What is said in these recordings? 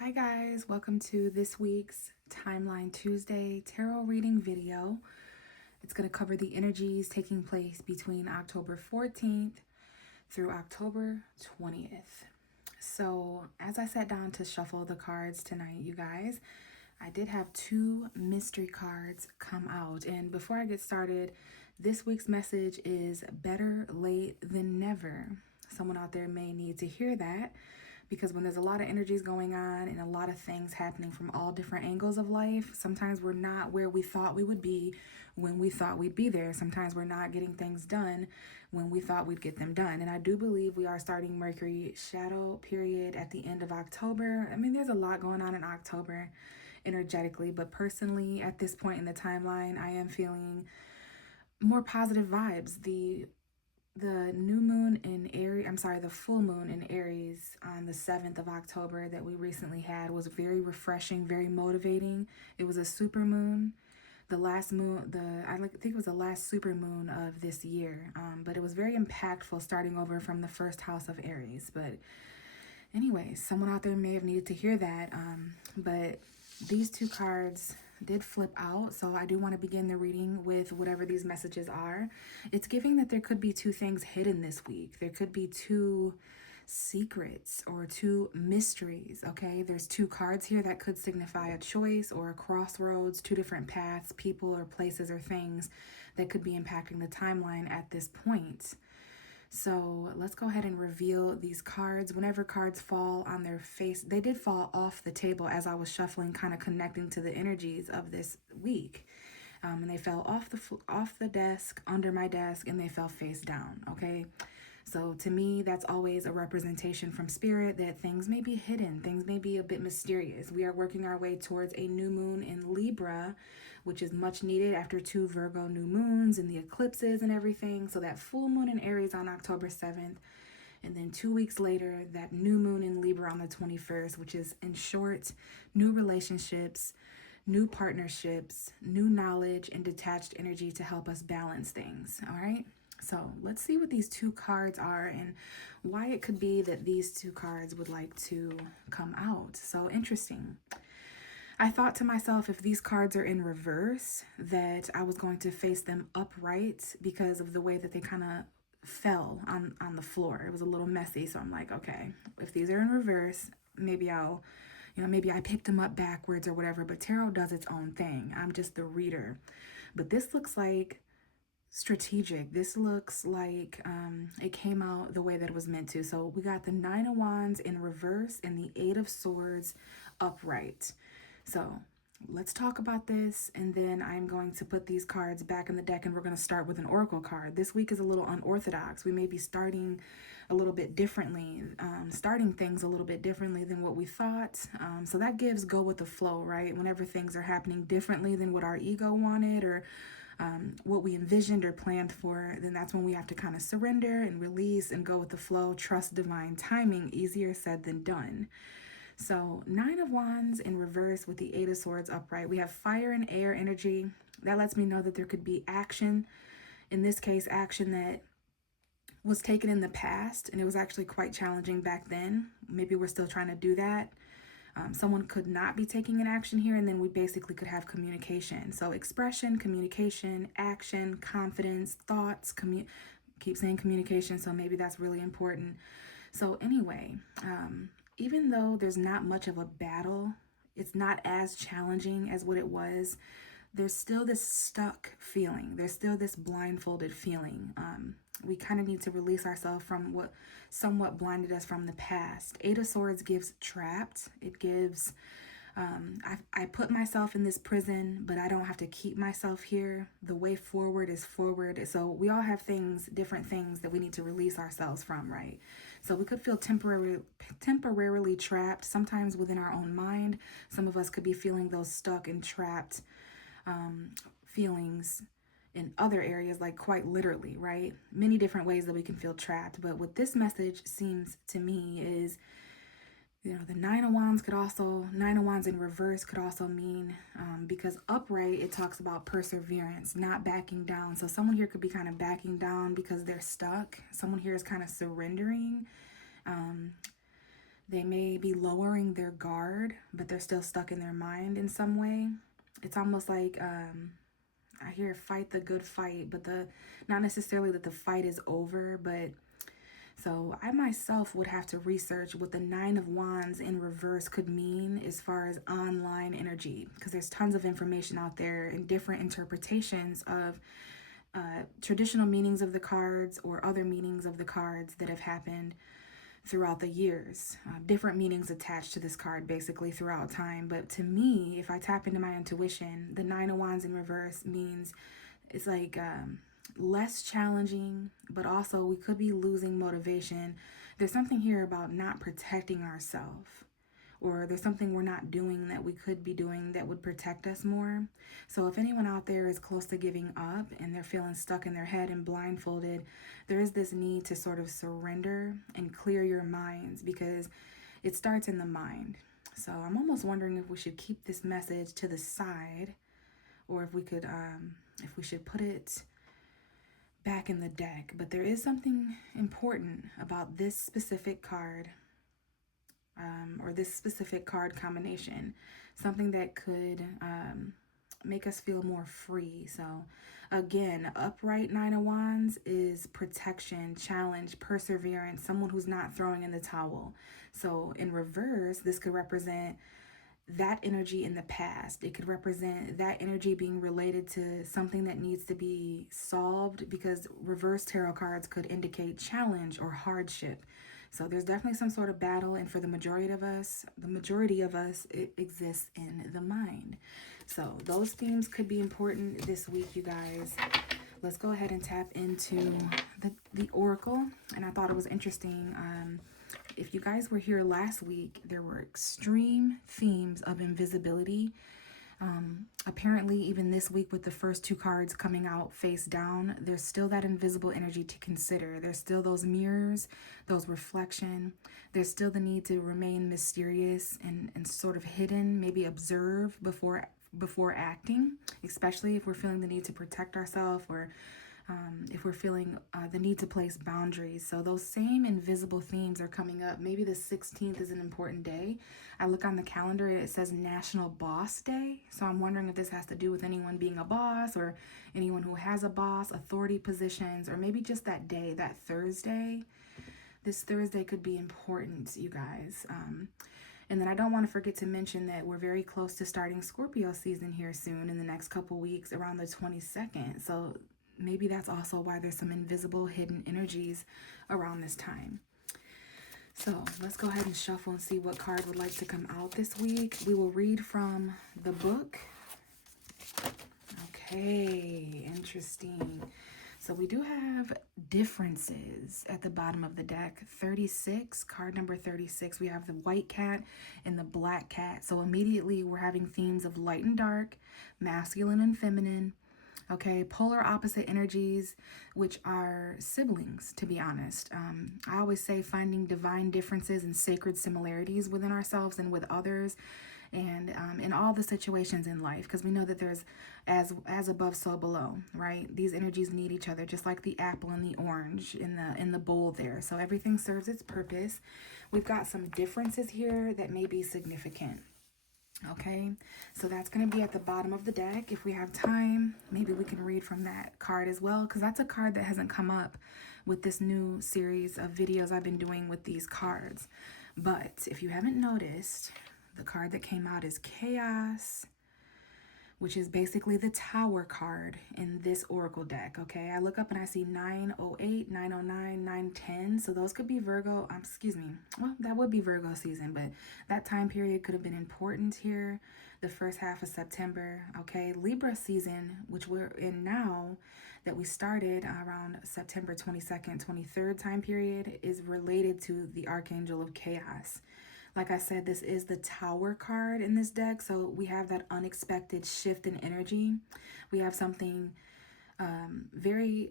Hi guys, welcome to this week's Timeline Tuesday tarot reading video. It's going to cover the energies taking place between October 14th through October 20th. So, as I sat down to shuffle the cards tonight, you guys, I did have two mystery cards come out. And before I get started, this week's message is better late than never. Someone out there may need to hear that because when there's a lot of energies going on and a lot of things happening from all different angles of life, sometimes we're not where we thought we would be when we thought we'd be there. Sometimes we're not getting things done when we thought we'd get them done. And I do believe we are starting Mercury shadow period at the end of October. I mean, there's a lot going on in October energetically, but personally at this point in the timeline, I am feeling more positive vibes. The new moon in Aries, the full moon in Aries on the 7th of October that we recently had was very refreshing, very motivating. It was a super moon. The last moon, I think it was the last super moon of this year, but it was very impactful starting over from the first house of Aries. But anyway, someone out there may have needed to hear that, but these two cards did flip out, so I do want to begin the reading with whatever these messages are. It's giving that there could be two things hidden this week. There could be two secrets or two mysteries, okay? There's two cards here that could signify a choice or a crossroads, two different paths, people or places or things that could be impacting the timeline at this point. So let's go ahead and reveal these cards. Whenever cards fall on their face, they did fall off the table as I was shuffling, kind of connecting to the energies of this week. And they fell off the desk, under my desk, and they fell face down, okay? So to me, that's always a representation from spirit that things may be hidden, things may be a bit mysterious. We are working our way towards a new moon in Libra, which is much needed after two Virgo new moons and the eclipses and everything. So that full moon in Aries on October 7th, and then 2 weeks later, that new moon in Libra on the 21st, which is, in short, new relationships, new partnerships, new knowledge, and detached energy to help us balance things, all right? So let's see what these two cards are and why it could be that these two cards would like to come out. So interesting. I thought to myself, if these cards are in reverse, that I was going to face them upright because of the way that they kind of fell on the floor. It was a little messy, so I'm like, okay, if these are in reverse, maybe maybe I picked them up backwards or whatever, but tarot does its own thing. I'm just the reader. But this looks like strategic. This looks like it came out the way that it was meant to. So we got the Nine of Wands in reverse and the Eight of Swords upright. So let's talk about this, and then I'm going to put these cards back in the deck, and we're going to start with an oracle card. This week is a little unorthodox. We may be starting a little bit differently, starting things a little bit differently than what we thought. So that gives go with the flow, right? Whenever things are happening differently than what our ego wanted or what we envisioned or planned for, then that's when we have to kind of surrender and release and go with the flow, trust divine timing. Easier said than done. So Nine of Wands in reverse with the Eight of Swords upright. We have fire and air energy. That lets me know that there could be action. In this case, action that was taken in the past, and it was actually quite challenging back then. Maybe we're still trying to do that. Someone could not be taking an action here, and then we basically could have communication. So expression, communication, action, confidence, thoughts, keep saying communication, so maybe that's really important. So anyway, even though there's not much of a battle, it's not as challenging as what it was, there's still this stuck feeling. There's still this blindfolded feeling. We kind of need to release ourselves from what somewhat blinded us from the past. Eight of Swords gives trapped. It gives, I put myself in this prison, but I don't have to keep myself here. The way forward is forward. So we all have different things that we need to release ourselves from, right? So we could feel temporarily trapped, sometimes within our own mind. Some of us could be feeling those stuck and trapped feelings in other areas, like quite literally, right? Many different ways that we can feel trapped. But what this message seems to me is, the Nine of Wands in reverse could also mean, because upright, it talks about perseverance, not backing down. So someone here could be kind of backing down because they're stuck. Someone here is kind of surrendering. They may be lowering their guard, but they're still stuck in their mind in some way. It's almost like I hear fight the good fight, but not necessarily that the fight is over, but so I myself would have to research what the Nine of Wands in reverse could mean as far as online energy, because there's tons of information out there and different interpretations of traditional meanings of the cards or other meanings of the cards that have happened throughout the years. Different meanings attached to this card basically throughout time. But to me, if I tap into my intuition, the Nine of Wands in reverse means it's like less challenging, but also we could be losing motivation. There's something here about not protecting ourselves, or there's something we're not doing that we could be doing that would protect us more. So if anyone out there is close to giving up and they're feeling stuck in their head and blindfolded, there is this need to sort of surrender and clear your minds, because it starts in the mind. So I'm almost wondering if we should keep this message to the side, or if we should put it back in the deck. But there is something important about this specific card, or this specific card combination, something that could make us feel more free. So again, upright Nine of Wands is protection, challenge, perseverance, someone who's not throwing in the towel. So in reverse, this could represent that energy in the past. It could represent that energy being related to something that needs to be solved, because reverse tarot cards could indicate challenge or hardship. So there's definitely some sort of battle, and for the majority of us, it exists in the mind. So those themes could be important this week, you guys. Let's go ahead and tap into the oracle. And I thought it was interesting. If you guys were here last week, there were extreme themes of invisibility. Apparently, even this week with the first two cards coming out face down, there's still that invisible energy to consider. There's still those mirrors, those reflection. There's still the need to remain mysterious and sort of hidden, maybe observe before acting, especially if we're feeling the need to protect ourselves, or if we're feeling the need to place boundaries. So those same invisible themes are coming up. Maybe the 16th is an important day. I look on the calendar, it says National Boss Day. So I'm wondering if this has to do with anyone being a boss, or anyone who has a boss, authority positions, or maybe just that day, that Thursday. This Thursday could be important, you guys. And then I don't want to forget to mention that we're very close to starting Scorpio season here soon in the next couple weeks, around the 22nd. So maybe that's also why there's some invisible hidden energies around this time. So let's go ahead and shuffle and see what card would like to come out this week. We will read from the book. Okay, interesting. So we do have differences at the bottom of the deck. 36, card number 36. We have the white cat and the black cat. So immediately we're having themes of light and dark, masculine and feminine. Okay, polar opposite energies, which are siblings, to be honest. I always say finding divine differences and sacred similarities within ourselves and with others, and in all the situations in life, because we know that there's as above, so below, right? These energies need each other, just like the apple and the orange in the bowl there. So everything serves its purpose. We've got some differences here that may be significant. Okay, so that's going to be at the bottom of the deck. If we have time, maybe we can read from that card as well, because that's a card that hasn't come up with this new series of videos I've been doing with these cards. But if you haven't noticed, the card that came out is Chaos, which is basically the Tower card in this oracle deck. Okay, I look up and I see 908, 909, 910. So those could be Virgo, well, that would be Virgo season, but that time period could have been important here. The first half of September. Okay, Libra season, which we're in now, that we started around September 22nd, 23rd time period, is related to the Archangel of Chaos. Like I said, this is the Tower card in this deck, so we have that unexpected shift in energy. We have something very,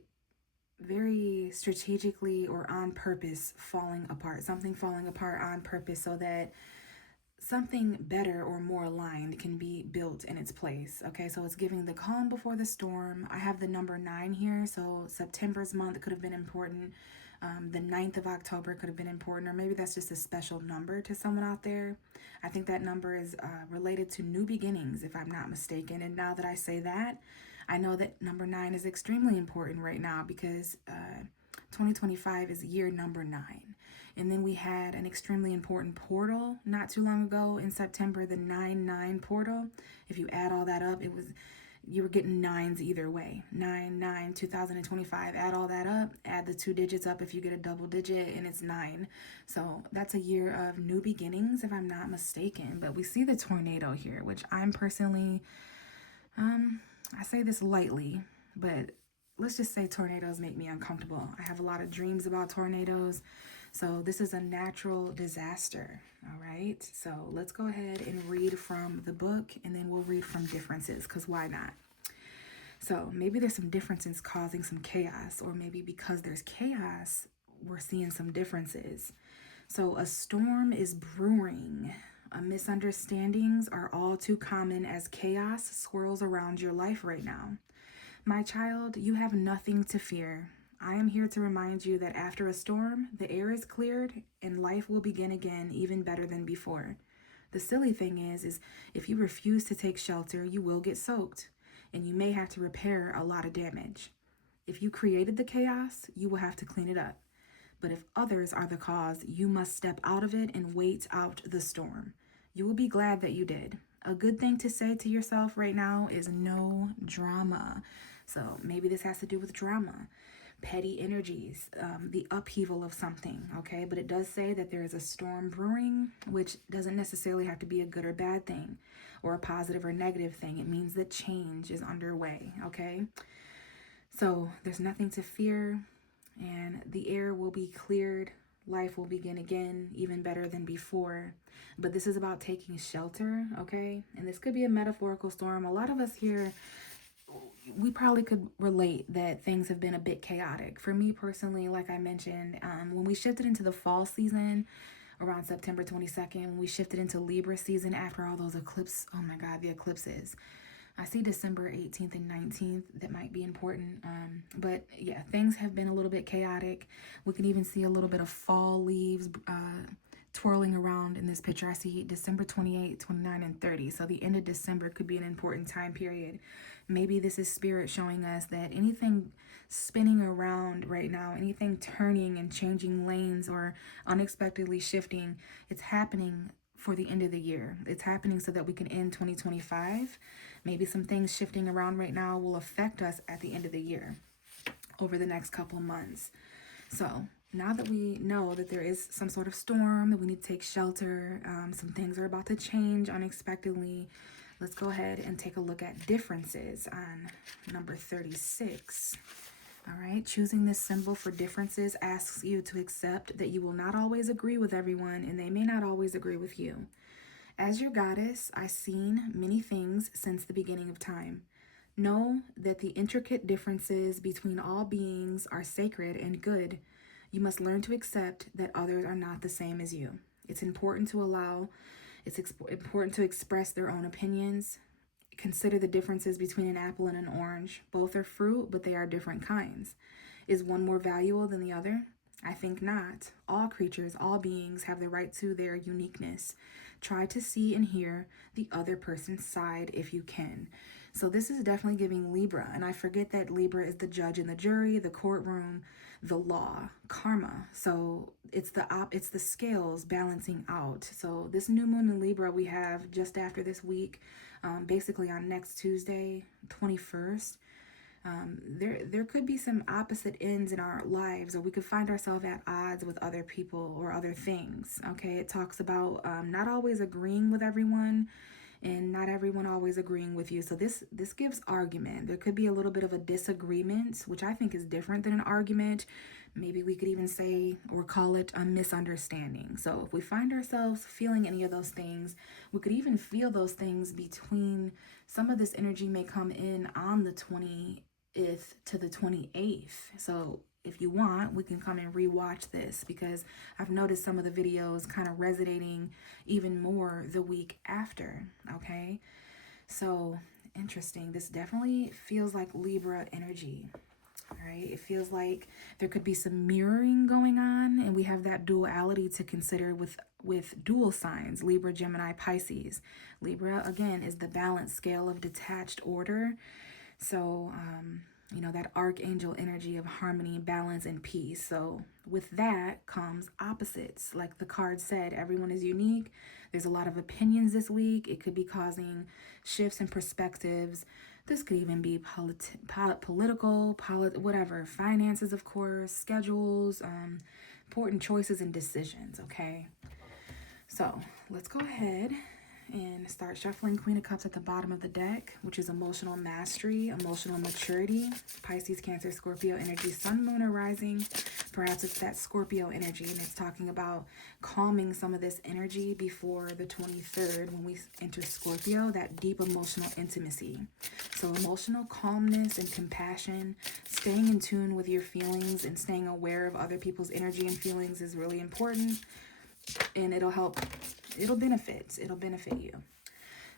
very strategically or on purpose falling apart. Something falling apart on purpose so that something better or more aligned can be built in its place. Okay, so it's giving the calm before the storm. I have the number 9 here, so September's month could have been important. The 9th of October could have been important, or maybe that's just a special number to someone out there. I think that number is related to new beginnings, if I'm not mistaken. And now that I say that, I know that number 9 is extremely important right now because 2025 is year number 9. And then we had an extremely important portal not too long ago in September, the 9-9 portal. If you add all that up, you were getting nines either way. 9, 2025. Add all that up. Add the 2 digits up if you get a double digit, and it's 9. So that's a year of new beginnings, if I'm not mistaken. But we see the tornado here, which I'm personally, I say this lightly, but let's just say tornadoes make me uncomfortable. I have a lot of dreams about tornadoes. So this is a natural disaster, all right? So let's go ahead and read from the book, and then we'll read from differences, because why not? So maybe there's some differences causing some chaos, or maybe because there's chaos, we're seeing some differences. So a storm is brewing. Misunderstandings are all too common as chaos swirls around your life right now. My child, you have nothing to fear. I am here to remind you that after a storm, the air is cleared and life will begin again, even better than before. The silly thing is if you refuse to take shelter, you will get soaked, and you may have to repair a lot of damage. If you created the chaos, you will have to clean it up. But if others are the cause, you must step out of it and wait out the storm. You will be glad that you did. A good thing to say to yourself right now is no drama. So maybe this has to do with drama. Petty energies, the upheaval of something, okay? But it does say that there is a storm brewing, which doesn't necessarily have to be a good or bad thing, or a positive or negative thing. It means that change is underway, okay? So there's nothing to fear, and the air will be cleared. Life will begin again, even better than before. But this is about taking shelter, okay? And this could be a metaphorical storm. A lot of us here, we probably could relate that things have been a bit chaotic. For me personally, like I mentioned, when we shifted into the fall season around September 22nd, when we shifted into Libra season after all those eclipses, oh my God, the eclipses. I see December 18th and 19th that might be important. But yeah, things have been a little bit chaotic. We can even see a little bit of fall leaves twirling around in this picture. I see December 28, 29, and 30. So the end of December could be an important time period. Maybe this is spirit showing us that anything spinning around right now, anything turning and changing lanes or unexpectedly shifting, it's happening for the end of the year. It's happening so that we can end 2025. Maybe some things shifting around right now will affect us at the end of the year over the next couple of months. So now that we know that there is some sort of storm, that we need to take shelter, some things are about to change unexpectedly, let's go ahead and take a look at differences on number 36. All right, choosing this symbol for differences asks you to accept that you will not always agree with everyone, and they may not always agree with you. As your goddess, I've seen many things since the beginning of time. Know that the intricate differences between all beings are sacred and good. You must learn to accept that others are not the same as you. It's important to express their own opinions. Consider the differences between an apple and an orange. Both are fruit, but they are different kinds. Is one more valuable than the other? I think not. All creatures, all beings have the right to their uniqueness. Try to see and hear the other person's side if you can. So this is definitely giving Libra. And I forget that Libra is the judge and the jury, the courtroom, the law, karma. So it's the scales balancing out. So this new moon in Libra we have just after this week, basically on next Tuesday, 21st. There could be some opposite ends in our lives, or we could find ourselves at odds with other people or other things. Okay, it talks about not always agreeing with everyone, and not everyone always agreeing with you. So this gives argument. There could be a little bit of a disagreement, which I think is different than an argument. Maybe we could even say or call it a misunderstanding. So if we find ourselves feeling any of those things, we could even feel those things between, some of this energy may come in on the 20th to the 28th. So if you want, we can come and rewatch this, because I've noticed some of the videos kind of resonating even more the week after, okay? So interesting. This definitely feels like Libra energy. All right, it feels like there could be some mirroring going on, and we have that duality to consider with dual signs, Libra, Gemini, Pisces. Libra, again, is the balance scale of detached order. So, that archangel energy of harmony, balance, and peace. So, with that comes opposites. Like the card said, everyone is unique. There's a lot of opinions this week. It could be causing shifts in perspectives. This could even be political, whatever, finances, of course, schedules, important choices and decisions, okay? So let's go ahead and start shuffling. Queen of Cups at the bottom of the deck, which is emotional mastery, emotional maturity, Pisces, Cancer, Scorpio energy, sun, moon, or rising. Perhaps it's that Scorpio energy, and it's talking about calming some of this energy before the 23rd when we enter Scorpio, that deep emotional intimacy. So emotional calmness and compassion, staying in tune with your feelings and staying aware of other people's energy and feelings is really important, and it'll benefit you.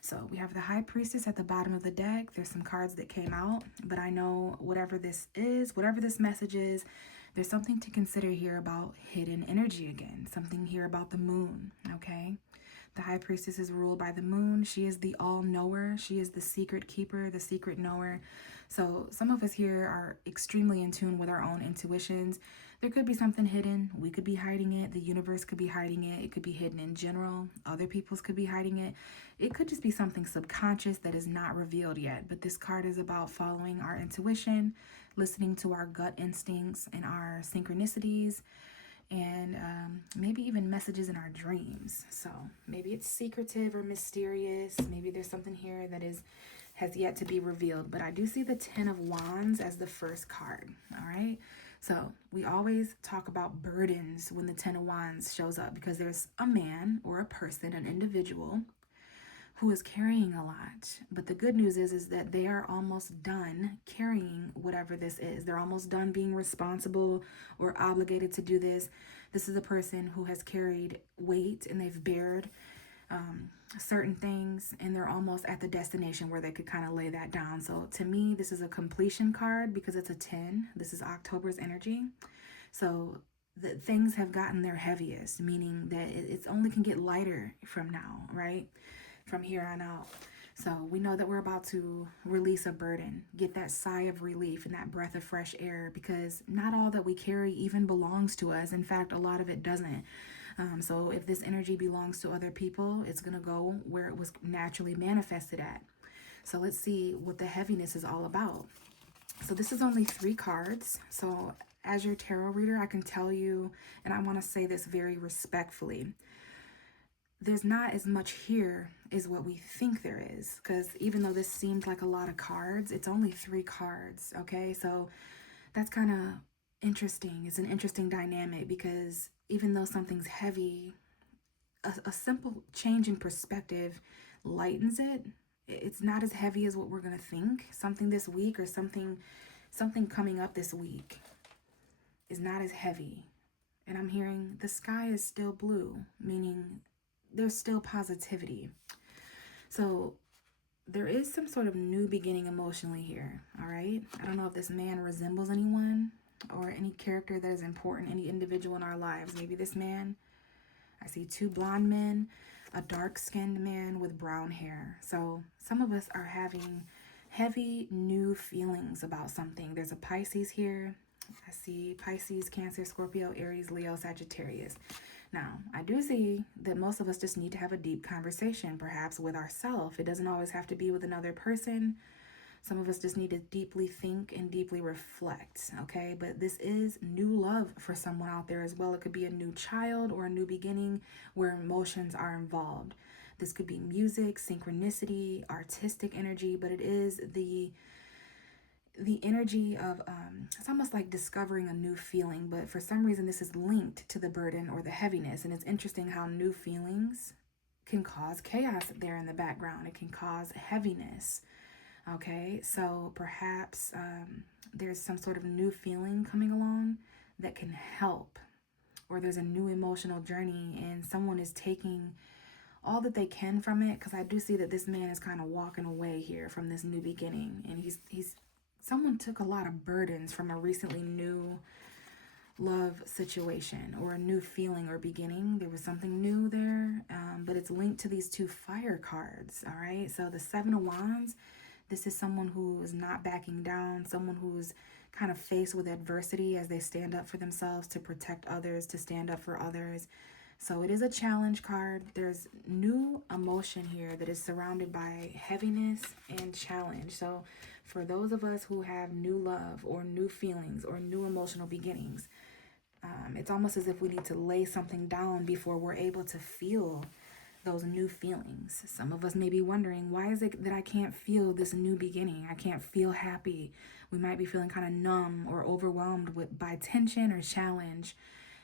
So we have the High Priestess at the bottom of the deck. There's some cards that came out, but I know whatever this is, whatever this message is, there's something to consider here about hidden energy again, something here about the moon, okay? The High Priestess is ruled by the moon. She is the all-knower. She is the secret keeper, the secret knower. So some of us here are extremely in tune with our own intuitions. There could be something hidden. We could be hiding it. The universe could be hiding it. It could be hidden in general. Other people's could be hiding it. It could just be something subconscious that is not revealed yet. But this card is about following our intuition, listening to our gut instincts and our synchronicities, and maybe even messages in our dreams. So maybe it's secretive or mysterious. Maybe there's something here that has yet to be revealed. But I do see the Ten of Wands as the first card. All right. So we always talk about burdens when the Ten of Wands shows up, because there's a man or a person, an individual, who is carrying a lot. But the good news is that they are almost done carrying whatever this is. They're almost done being responsible or obligated to do this. This is a person who has carried weight and they've bared certain things, and they're almost at the destination where they could kind of lay that down. So to me, this is a completion card because it's a 10. This is October's energy. So the things have gotten their heaviest, meaning that it's only can get lighter from now, right? From here on out. So we know that we're about to release a burden, get that sigh of relief and that breath of fresh air, because not all that we carry even belongs to us. In fact, a lot of it doesn't. So if this energy belongs to other people, it's going to go where it was naturally manifested at. So let's see what the heaviness is all about. So this is only 3 cards. So as your tarot reader, I can tell you, and I want to say this very respectfully, there's not as much here as what we think there is, because even though this seems like a lot of cards, it's only 3 cards, okay? So that's kind of interesting. It's an interesting dynamic, because even though something's heavy, a simple change in perspective lightens it. It's not as heavy as what we're going to think. Something this week or something coming up this week is not as heavy. And I'm hearing the sky is still blue, meaning there's still positivity. So there is some sort of new beginning emotionally here, all right? I don't know if this man resembles anyone or any character that is important, any individual in our lives. Maybe this man, I see 2 blonde men, a dark-skinned man with brown hair. So some of us are having heavy new feelings about something. There's a Pisces here. I see Pisces, Cancer, Scorpio, Aries, Leo, Sagittarius. Now, I do see that most of us just need to have a deep conversation, perhaps with ourselves. It doesn't always have to be with another person. Some of us just need to deeply think and deeply reflect, okay? But this is new love for someone out there as well. It could be a new child or a new beginning where emotions are involved. This could be music, synchronicity, artistic energy, but it is the energy of, it's almost like discovering a new feeling, but for some reason this is linked to the burden or the heaviness. And it's interesting how new feelings can cause chaos there in the background. It can cause heaviness. Okay, so perhaps there's some sort of new feeling coming along that can help, or there's a new emotional journey and someone is taking all that they can from it, because I do see that this man is kind of walking away here from this new beginning, and he's someone took a lot of burdens from a recently new love situation or a new feeling or beginning. There was something new there, but it's linked to these two fire cards. All right, so the Seven of Wands, this is someone who is not backing down, someone who's kind of faced with adversity as they stand up for themselves, to protect others, to stand up for others. So it is a challenge card. There's new emotion here that is surrounded by heaviness and challenge. So for those of us who have new love or new feelings or new emotional beginnings, it's almost as if we need to lay something down before we're able to feel those new feelings. Some of us may be wondering, why is it that I can't feel this new beginning? I can't feel happy. We might be feeling kind of numb or overwhelmed by tension or challenge.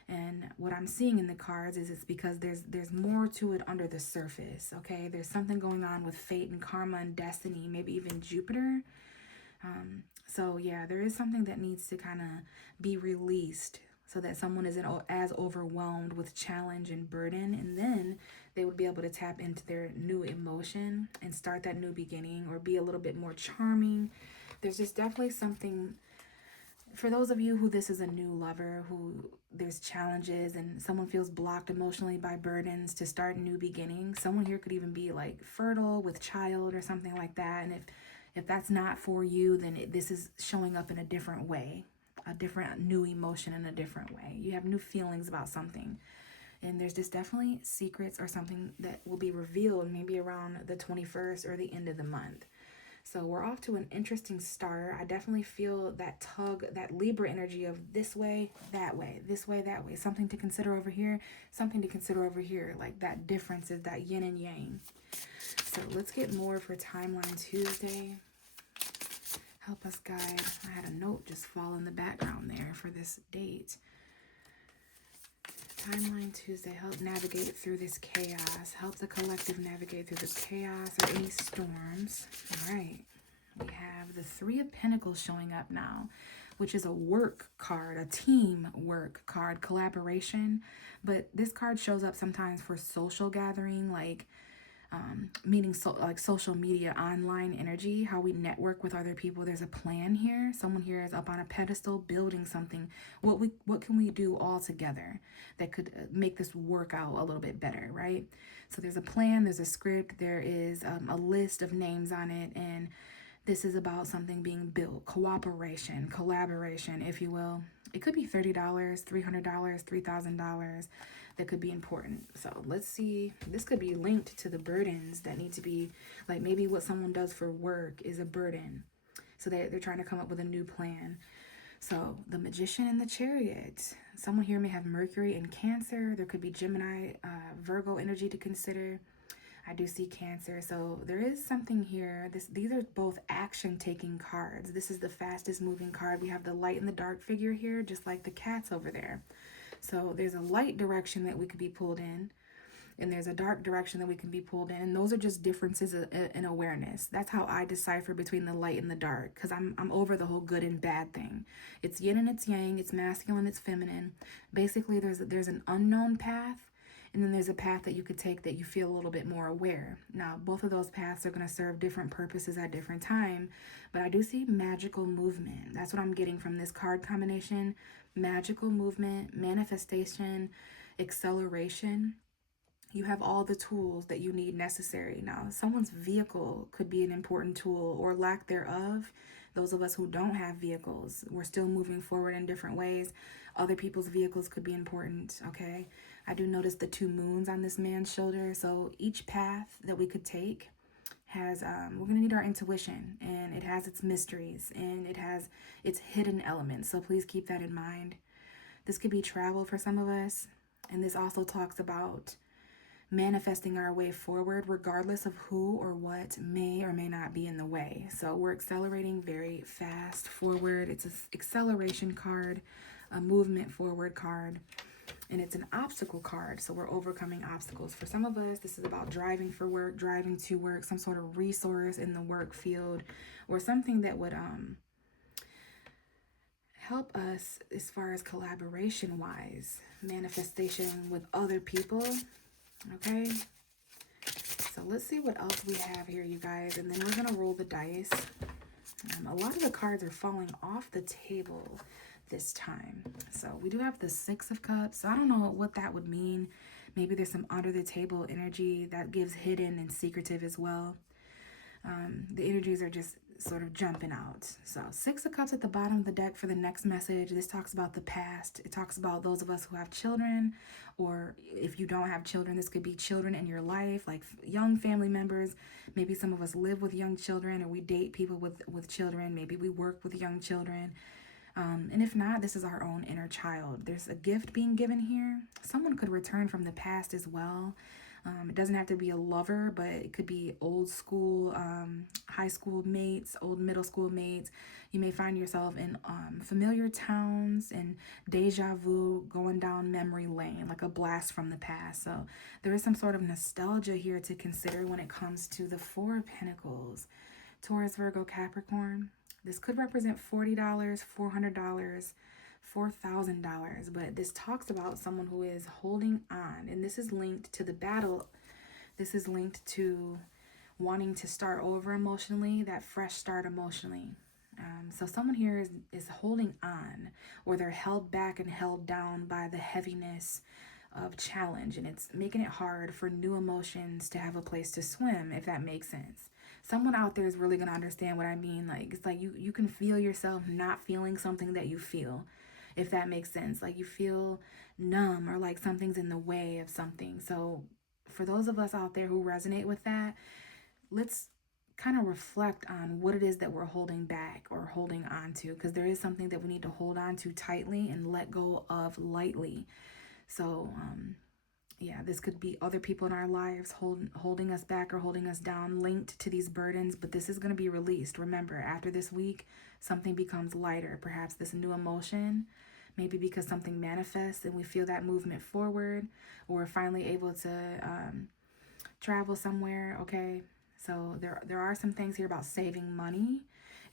And what I'm seeing in the cards is it's because there's more to it under the surface, okay? There's something going on with fate and karma and destiny, maybe even Jupiter. So yeah, there is something that needs to kind of be released so that someone isn't as overwhelmed with challenge and burden, and then they would be able to tap into their new emotion and start that new beginning, or be a little bit more charming. There's just definitely something, for those of you who this is a new lover, who there's challenges and someone feels blocked emotionally by burdens, to start new beginnings. Someone here could even be like fertile with child or something like that. And if that's not for you, then this is showing up in a different way, a different new emotion in a different way. You have new feelings about something. And there's just definitely secrets or something that will be revealed maybe around the 21st or the end of the month. So we're off to an interesting start. I definitely feel that tug, that Libra energy of this way, that way, this way, that way. Something to consider over here, something to consider over here. Like that difference is that yin and yang. So let's get more for Timeline Tuesday. Help us guide. I had a note just fall in the background there for this date. Timeline Tuesday, help navigate through this chaos. Help the collective navigate through this chaos or any storms. All right. We have the Three of Pentacles showing up now, which is a work card, a team work card, collaboration. But this card shows up sometimes for social gathering, like meaning like social media, online energy, how we network with other people. There's a plan here. Someone here is up on a pedestal building something. What can we do all together that could make this work out a little bit better, right? So there's a plan, there's a script, there is a list of names on it, and this is about something being built, cooperation, collaboration, if you will. It could be $30, $300, $3,000 that could be important. So let's see. This could be linked to the burdens that need to be, like maybe what someone does for work is a burden. So they're trying to come up with a new plan. So the Magician and the Chariot. Someone here may have Mercury in Cancer. There could be Gemini, Virgo energy to consider. I do see Cancer. So there is something here. These are both action-taking cards. This is the fastest moving card. We have the light and the dark figure here, just like the cats over there. So there's a light direction that we could be pulled in, and there's a dark direction that we can be pulled in. And those are just differences in awareness. That's how I decipher between the light and the dark, because I'm over the whole good and bad thing. It's yin and it's yang. It's masculine, it's feminine. Basically, there's an unknown path, and then there's a path that you could take that you feel a little bit more aware. Now, both of those paths are going to serve different purposes at different time, but I do see magical movement. That's what I'm getting from this card combination. Magical movement, manifestation, acceleration. You have all the tools that you need necessary. Now, someone's vehicle could be an important tool, or lack thereof. Those of us who don't have vehicles, we're still moving forward in different ways. Other people's vehicles could be important, okay? I do notice the two moons on this man's shoulder. So each path that we could take has, we're going to need our intuition, and it has its mysteries, and it has its hidden elements. So please keep that in mind. This could be travel for some of us. And this also talks about manifesting our way forward, regardless of who or what may or may not be in the way. So we're accelerating very fast forward. It's an acceleration card, a movement forward card. And it's an obstacle card, so we're overcoming obstacles. For some of us, this is about driving for work, driving to work, some sort of resource in the work field, or something that would help us as far as collaboration-wise, manifestation with other people, okay? So let's see what else we have here, you guys, and then we're going to roll the dice. A lot of the cards are falling off the table this time. So we do have the Six of Cups. So I don't know what that would mean. Maybe there's some under the table energy that gives hidden and secretive as well. The energies are just sort of jumping out. So Six of Cups at the bottom of the deck for the next message. This talks about the past. It talks about those of us who have children, or if you don't have children, this could be children in your life, like young family members. Maybe some of us live with young children, or we date people with children. Maybe we work with young children. And if not, this is our own inner child. There's a gift being given here. Someone could return from the past as well. It doesn't have to be a lover, but it could be old school, high school mates, old middle school mates. You may find yourself in familiar towns and deja vu, going down memory lane, like a blast from the past. So there is some sort of nostalgia here to consider when it comes to the Four of Pentacles. Taurus, Virgo, Capricorn. This could represent $40, $400, $4,000, but this talks about someone who is holding on, and this is linked to the battle. This is linked to wanting to start over emotionally, that fresh start emotionally. So someone here is holding on, or they're held back and held down by the heaviness of challenge, and it's making it hard for new emotions to have a place to swim, if that makes sense. Someone out there is really going to understand what I mean. Like, it's like you can feel yourself not feeling something that you feel, if that makes sense. Like you feel numb, or like something's in the way of something. So for those of us out there who resonate with that, let's kind of reflect on what it is that we're holding back or holding on to, because there is something that we need to hold on to tightly and let go of lightly. So yeah, this could be other people in our lives holding us back or holding us down, linked to these burdens, but this is going to be released. Remember, after this week, something becomes lighter. Perhaps this new emotion, maybe because something manifests and we feel that movement forward, or we're finally able to travel somewhere, okay? So there are some things here about saving money.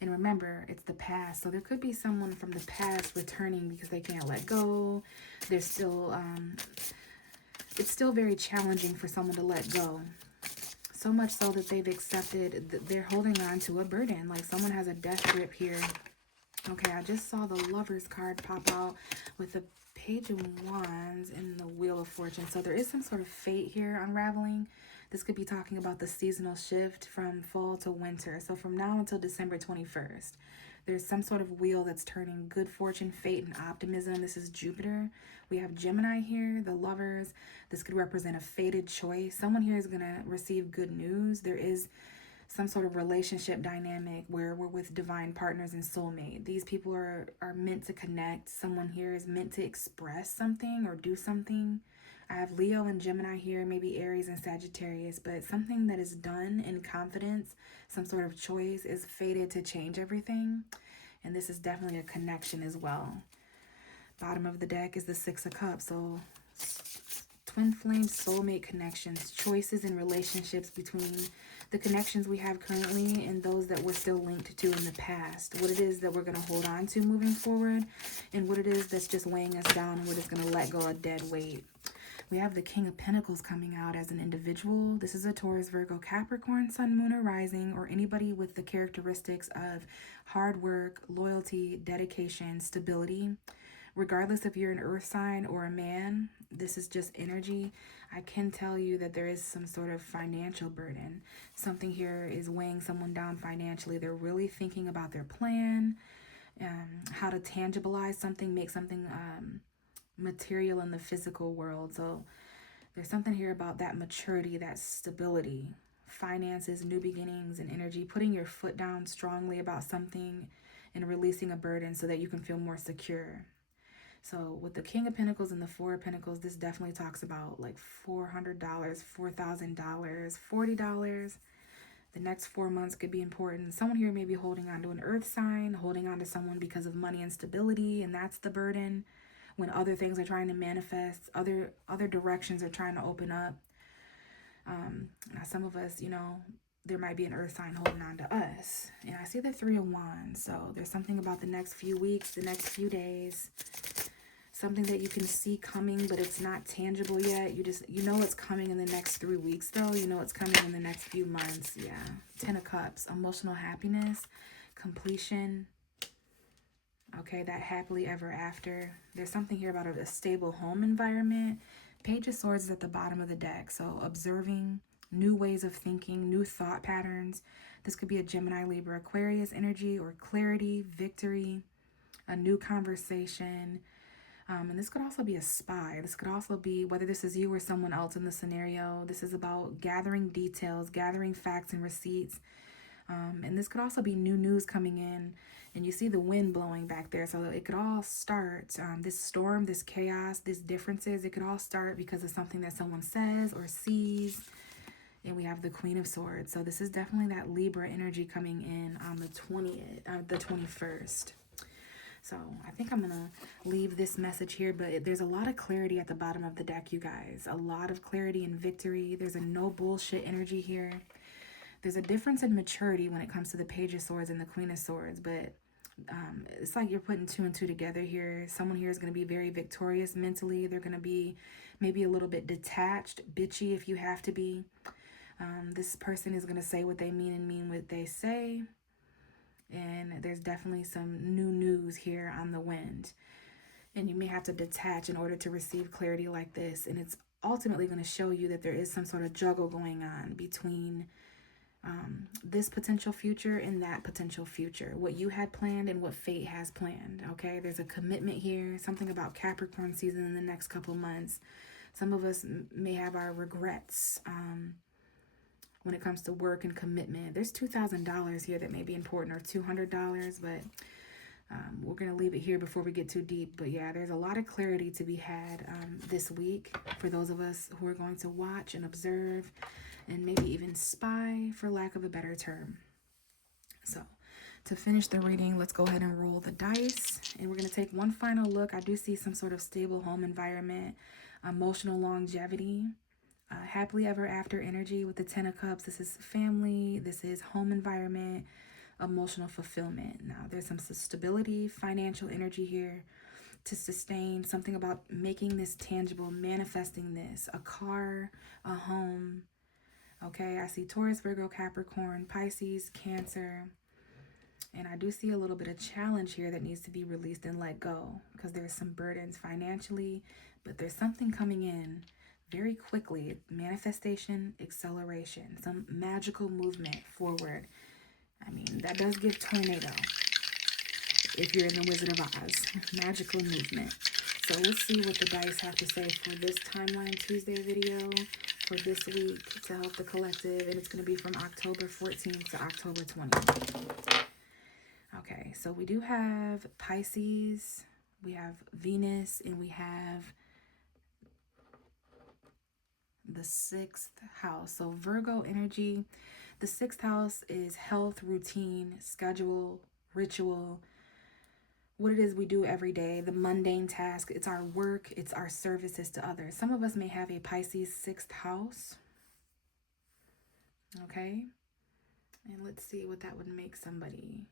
And remember, it's the past. So there could be someone from the past returning because they can't let go. There's still... it's still very challenging for someone to let go. So much so that they've accepted that they're holding on to a burden. Like someone has a death grip here. Okay, I just saw the Lover's card pop out with the Page of Wands and the Wheel of Fortune. So there is some sort of fate here unraveling. This could be talking about the seasonal shift from fall to winter. So from now until December 21st. There's some sort of wheel that's turning, good fortune, fate, and optimism. This is Jupiter. We have Gemini here, the Lovers. This could represent a fated choice. Someone here is going to receive good news. There is some sort of relationship dynamic where we're with divine partners and soulmate. These people are meant to connect. Someone here is meant to express something or do something. I have Leo and Gemini here, maybe Aries and Sagittarius, but something that is done in confidence, some sort of choice, is fated to change everything. And this is definitely a connection as well. Bottom of the deck is the Six of Cups. So twin flame, soulmate connections, choices and relationships between the connections we have currently and those that we're still linked to in the past. What it is that we're going to hold on to moving forward, and what it is that's just weighing us down, and we're just going to let go of dead weight. We have the King of Pentacles coming out as an individual. This is a Taurus, Virgo, Capricorn, Sun, Moon, or Rising, or anybody with the characteristics of hard work, loyalty, dedication, stability. Regardless if you're an earth sign or a man, this is just energy. I can tell you that there is some sort of financial burden. Something here is weighing someone down financially. They're really thinking about their plan, how to tangibilize something, make something material in the physical world. So there's something here about that maturity, that stability, finances, new beginnings, and energy, putting your foot down strongly about something and releasing a burden so that you can feel more secure. So with the King of Pentacles and the Four of Pentacles, this definitely talks about like $400, $4,000, $40. The next 4 months could be important. Someone here may be holding on to an earth sign, holding on to someone because of money and stability, and that's the burden. When other things are trying to manifest, other directions are trying to open up. Now some of us, there might be an earth sign holding on to us. And I see the Three of Wands. So there's something about the next few weeks, the next few days. Something that you can see coming, but it's not tangible yet. You know it's coming in the next 3 weeks, though. You know it's coming in the next few months. Yeah. 10 of Cups. Emotional happiness completion. Okay, that happily ever after. There's something here about a stable home environment. Page of Swords is at the bottom of the deck. So observing new ways of thinking, new thought patterns. This could be a Gemini, Libra, Aquarius energy, or clarity, victory, a new conversation. And this could also be a spy. This could also be, whether this is you or someone else in the scenario, this is about gathering details, gathering facts and receipts. And this could also be new news coming in. And you see the wind blowing back there. So it could all start, this storm, this chaos, these differences, it could all start because of something that someone says or sees. And we have the Queen of Swords. So this is definitely that Libra energy coming in on the 21st. So I think I'm going to leave this message here, but there's a lot of clarity at the bottom of the deck, you guys. A lot of clarity and victory. There's a no bullshit energy here. There's a difference in maturity when it comes to the Page of Swords and the Queen of Swords, but it's like you're putting two and two together here. Someone here is going to be very victorious mentally. They're going to be maybe a little bit detached, bitchy if you have to be. This person is going to say what they mean and mean what they say. And there's definitely some new news here on the wind. And you may have to detach in order to receive clarity like this. And it's ultimately going to show you that there is some sort of juggle going on between this potential future and that potential future. What you had planned and what fate has planned, okay? There's a commitment here, something about Capricorn season in the next couple months. Some of us may have our regrets when it comes to work and commitment. There's $2,000 here that may be important, or $200, but we're going to leave it here before we get too deep. But yeah, there's a lot of clarity to be had this week for those of us who are going to watch and observe and maybe even spy, for lack of a better term. So to finish the reading, let's go ahead and roll the dice. And we're going to take one final look. I do see some sort of stable home environment, emotional longevity, happily ever after energy with the 10 of Cups. This is family. This is home environment, emotional fulfillment. Now, there's some stability, financial energy here to sustain, something about making this tangible, manifesting this, a car, a home. Okay, I see Taurus, Virgo, Capricorn, Pisces, Cancer. And I do see a little bit of challenge here that needs to be released and let go, because there's some burdens financially, but there's something coming in very quickly. Manifestation, acceleration, some magical movement forward. I mean, that does give tornado if you're in the Wizard of Oz. Magical movement. So let's see what the dice have to say for this Timeline Tuesday video for this week to help the collective. And it's going to be from October 14th to October 20th. Okay, so we do have Pisces, we have Venus, and we have the 6th house. So Virgo energy. The 6th house is health, routine, schedule, ritual, what it is we do every day, the mundane task. It's our work, it's our services to others. Some of us may have a Pisces 6th house. Okay, and let's see what that would make somebody.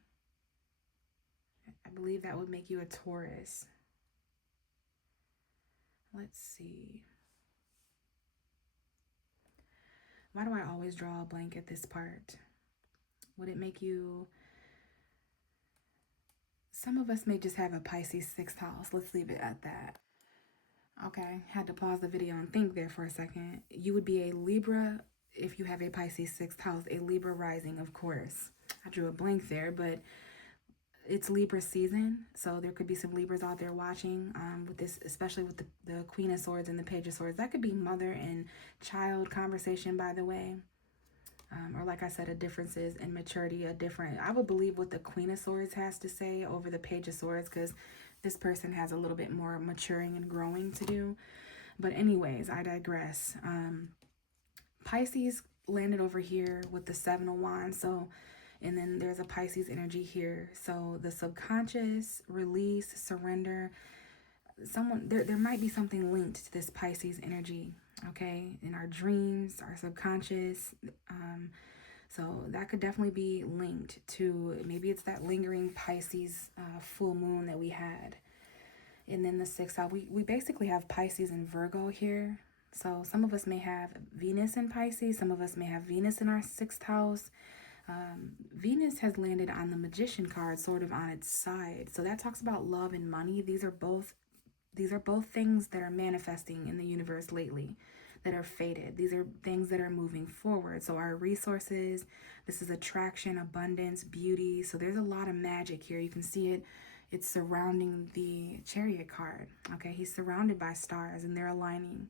I believe that would make you a Taurus. Let's see. Why do I always draw a blank at this part? Would it make you... Some of us may just have a Pisces 6th house. Let's leave it at that. Okay, had to pause the video and think there for a second. You would be a Libra if you have a Pisces 6th house, a Libra rising, of course. I drew a blank there, but it's Libra season, so there could be some Libras out there watching with this, especially with the Queen of Swords and the Page of Swords. That could be mother and child conversation, by the way. Or like I said, a differences in maturity, I would believe what the Queen of Swords has to say over the Page of Swords, because this person has a little bit more maturing and growing to do. But anyways, I digress. Pisces landed over here with the 7 of Wands, so, and then there's a Pisces energy here. So the subconscious, release, surrender, there might be something linked to this Pisces energy, okay, in our dreams, our subconscious. So that could definitely be linked to, maybe it's that lingering Pisces full moon that we had. And then the 6th house, we basically have Pisces and Virgo here. So some of us may have Venus in Pisces, some of us may have Venus in our 6th house. Venus has landed on the Magician card, sort of on its side. So that talks about love and money. These are both things that are manifesting in the universe lately, that are fated. These are things that are moving forward. So our resources, this is attraction, abundance, beauty. So there's a lot of magic here. You can see it. It's surrounding the Chariot card. Okay, he's surrounded by stars and they're aligning.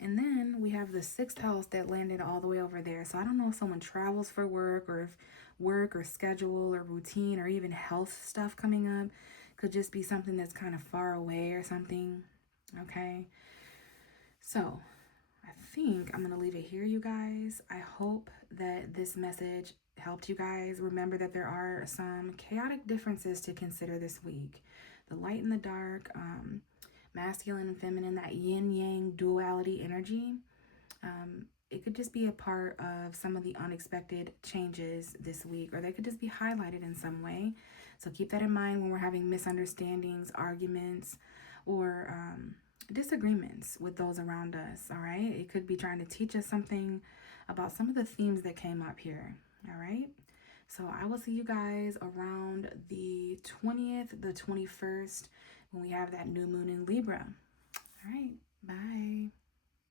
And then we have the sixth house that landed all the way over there. So I don't know if someone travels for work, or if work or schedule or routine or even health stuff coming up could just be something that's kind of far away or something. Okay. So I think I'm going to leave it here, you guys. I hope that this message helped you guys. Remember that there are some chaotic differences to consider this week. The light and the dark, masculine and feminine, that yin-yang duality energy. It could just be a part of some of the unexpected changes this week, or they could just be highlighted in some way. So keep that in mind when we're having misunderstandings, arguments, or disagreements with those around us, all right? It could be trying to teach us something about some of the themes that came up here, all right? So I will see you guys around the 20th, the 21st, when we have that new moon in Libra. All right, bye.